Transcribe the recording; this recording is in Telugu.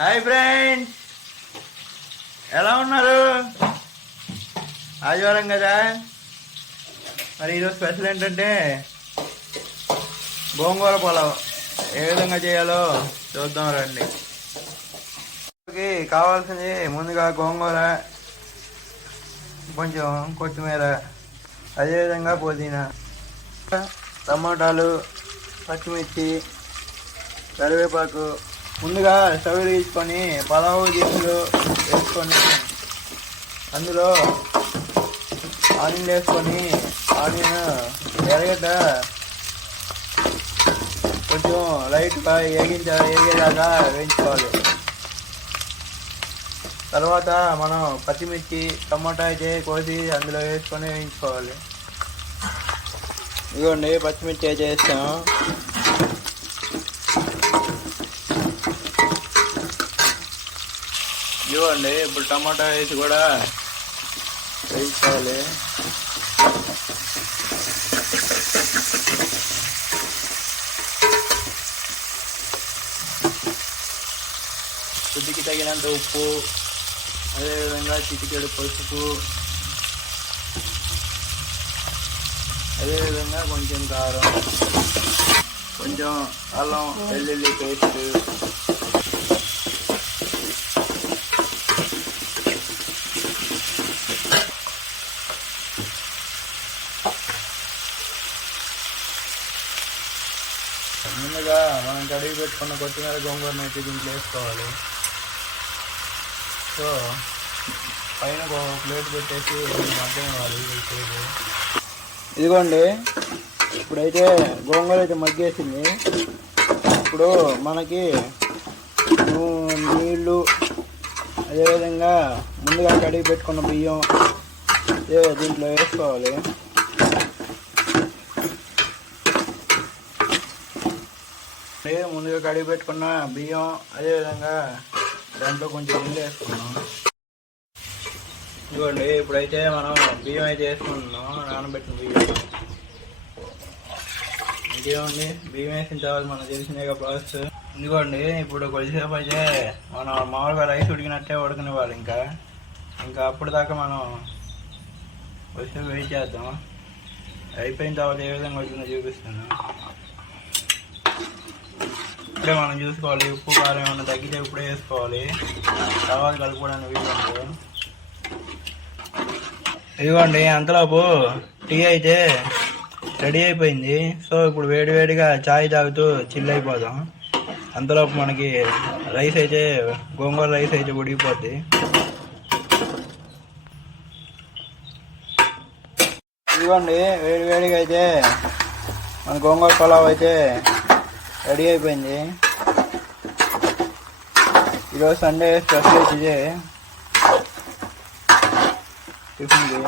హాయ్ ఫ్రెండ్స్ ఎలా ఉన్నారు? ఆదివారం కదా? మరి ఈరోజు స్పెషల్ ఏంటంటే గోంగూర పొలం ఏ విధంగా చేయాలో చూద్దాం రండి. కావాల్సింది ముందుగా గోంగూర కొంచెం కొత్తిమీర అదేవిధంగా పుదీనా టమాటాలు పచ్చిమిర్చి కరివేపాకు ముందుగా స్టవ్ తీసుకొని పలావు దినుసులు వేసుకొని అందులో ఆనియన్ వేసుకొని ఆనియన్ ఎరగట కొంచెం లైట్గా వేగించ వేగేలాగా వేయించుకోవాలి. తర్వాత మనం పచ్చిమిర్చి టమాటా అయితే కోసి అందులో వేసుకొని వేయించుకోవాలి. ఇదిగోండి పచ్చిమిర్చి అయితే వేస్తాం. ఇవ్వండి ఇప్పుడు టమాటా వేసి కూడా వేయించుకోవాలి రుచికి తగినంత ఉప్పు అదేవిధంగా చిటికెడు పసుపు అదేవిధంగా కొంచెం కారం కొంచెం అల్లం వెల్లుల్లి పేస్ట్ ముందుగా మనం కడిగి పెట్టుకున్న కొత్తిమీర గోంగూరను అయితే దీంట్లో వేసుకోవాలి. సో పైన ఒక ప్లేట్ పెట్టేసి మధ్య ఇవ్వాలి ఇదిగోండి ఇప్పుడైతే గోంగూర అయితే మగ్గేసింది. ఇప్పుడు మనకి నీళ్ళు అదేవిధంగా ముందుగా కడిగి పెట్టుకున్న బియ్యం దీంట్లో వేసుకోవాలి. నేను ముందుగా కడిగి పెట్టుకున్న బియ్యం అదేవిధంగా దాంట్లో కొంచెం నీళ్ళు వేసుకున్నాం. ఇదిగోండి ఇప్పుడైతే మనం బియ్యం అయితే వేసుకుంటున్నాం నానబెట్టిన బియ్యం. ఇంకేముంది బియ్యం వేసిన తర్వాత మనం తెలిసిందే ప్రాసెస్. ఇదిగోండి ఇప్పుడు కొద్దిసేపు అయితే మనం మామూలుగా రైస్ ఉడికినట్టే ఉడకనివ్వాలి ఇంకా. ఇంకా అప్పుడు దాకా మనం కొద్దిసేపు వెయిట్ చేద్దాం అయిపోయిన తర్వాత ఏ విధంగా వచ్చిందో చూపిస్తాను ఇప్పుడే మనం చూసుకోవాలి ఉప్పు కారం ఏమైనా తగ్గితే ఇప్పుడే వేసుకోవాలి. తర్వాత కలుపుకోవడానికి వీలు ఇదిగోండి అంతలోపు టీ అయితే రెడీ అయిపోయింది. సో ఇప్పుడు వేడి వేడిగా చాయ్ తాగుతూ చిల్ అయిపోదాం. అంతలోపు మనకి రైస్ అయితే గోంగూర రైస్ అయితే ఉడికిపోద్ది. ఇదిగోండి వేడి వేడిగా అయితే మన గోంగూర పలావ్ అయితే రెడీ అయిపోయింది. ఈరోజు సండే స్పెషల్ ఇదే. టిఫిన్కి